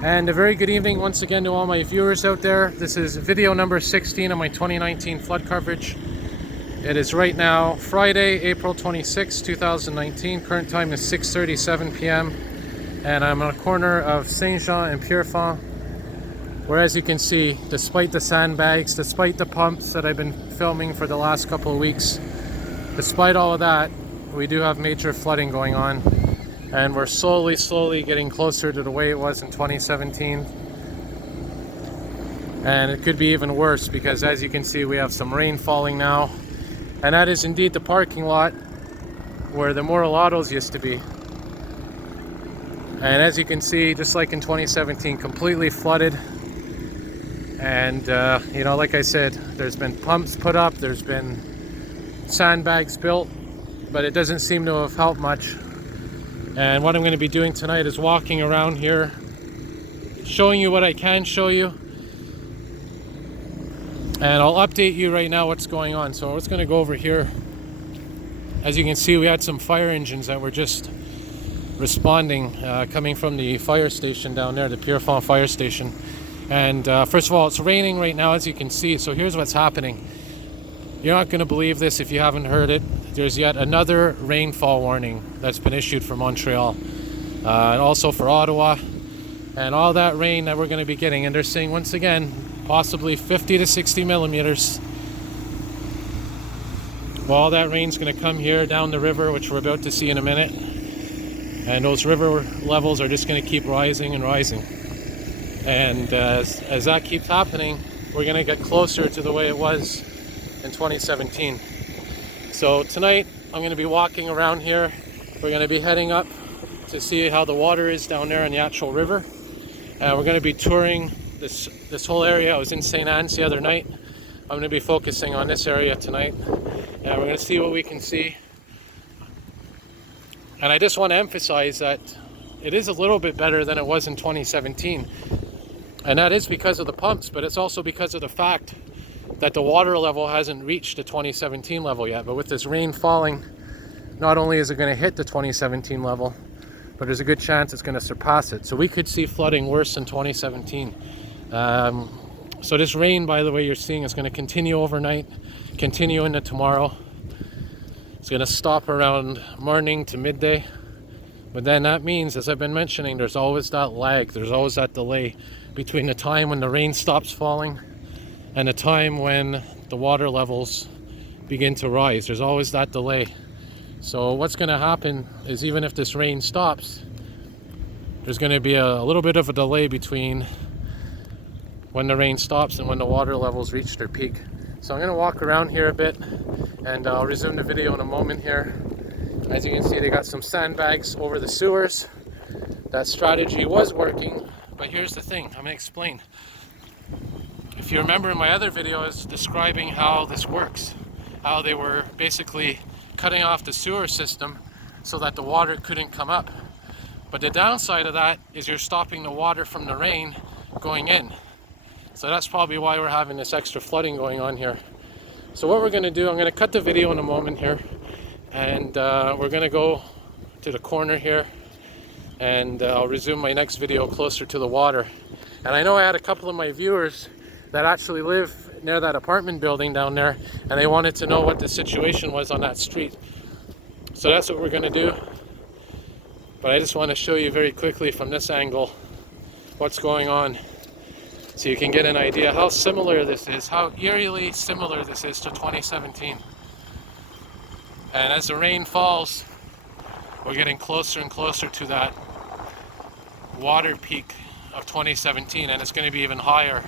And a very good evening once again to all my viewers out there. This is video number 16 of my 2019 flood coverage. It is right now Friday, April 26, 2019. Current time is 6:37 p.m. and I'm on a corner of Saint-Jean and Pierrefonds, where, as you can see, despite the sandbags, despite the pumps that I've been filming for the last couple of weeks, despite all of that, we do have major flooding going on. And we're slowly getting closer to the way it was in 2017. And it could be even worse because, as you can see, we have some rain falling now. And that is indeed the parking lot where the Montreal Flood used to be. And as you can see, just like in 2017, completely flooded. And, like I said, there's been pumps put up, there's been sandbags built, but it doesn't seem to have helped much. And what I'm going to be doing tonight is walking around here, showing you what I can show you. And I'll update you right now what's going on. So we're going to go over here. As you can see, we had some fire engines that were just responding, coming from the fire station down there, the Pierrefonds fire station. And first of all, it's raining right now, as you can see. So here's what's happening. You're not going to believe this if you haven't heard it. There's yet another rainfall warning that's been issued for Montreal, and also for Ottawa, and all that rain that we're going to be getting. And they're saying, once again, possibly 50 to 60 millimeters. Well, all that rain's going to come here down the river, which we're about to see in a minute. And those river levels are just going to keep rising and rising. And as that keeps happening, we're going to get closer to the way it was in 2017. So tonight I'm going to be walking around here. We're going to be heading up to see how the water is down there in the actual river. We're going to be touring this whole area. I was in St. Anne's the other night. I'm going to be focusing on this area tonight. And we're going to see what we can see. And I just want to emphasize that it is a little bit better than it was in 2017. And that is because of the pumps, but it's also because of the fact that the water level hasn't reached the 2017 level yet. But with this rain falling, not only is it going to hit the 2017 level, but there's a good chance it's going to surpass it. So we could see flooding worse than 2017. So this rain, by the way, you're seeing is going to continue overnight, continue into tomorrow. It's going to stop around morning to midday. But then that means, as I've been mentioning, there's always that lag, there's always that delay between the time when the rain stops falling and the time when the water levels begin to rise. There's always that delay. So what's going to happen is, even if this rain stops, there's going to be a little bit of a delay between when the rain stops and when the water levels reach their peak. So I'm going to walk around here a bit, and I'll resume the video in a moment here. As you can see, they got some sandbags over the sewers. That strategy was working, but here's the thing. I'm going to explain. If you remember in my other video, I was describing how this works, how they were basically cutting off the sewer system so that the water couldn't come up. But the downside of that is you're stopping the water from the rain going in. So that's probably why we're having this extra flooding going on here. So what we're going to do, I'm going to cut the video in a moment here, and we're going to go to the corner here, and I'll resume my next video closer to the water. And I know I had a couple of my viewers that actually live near that apartment building down there, and they wanted to know what the situation was on that street. So that's what we're going to do. But I just want to show you very quickly from this angle what's going on, so you can get an idea how similar this is, how eerily similar this is to 2017. And as the rain falls, we're getting closer and closer to that water peak of 2017, and it's going to be even higher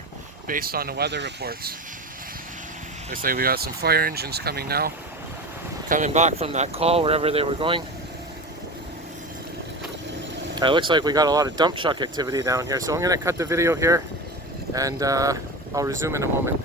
based on the weather reports. Looks like we got some fire engines coming now, coming back from that call wherever they were going. It looks like we got a lot of dump truck activity down here, so I'm going to cut the video here, and I'll resume in a moment.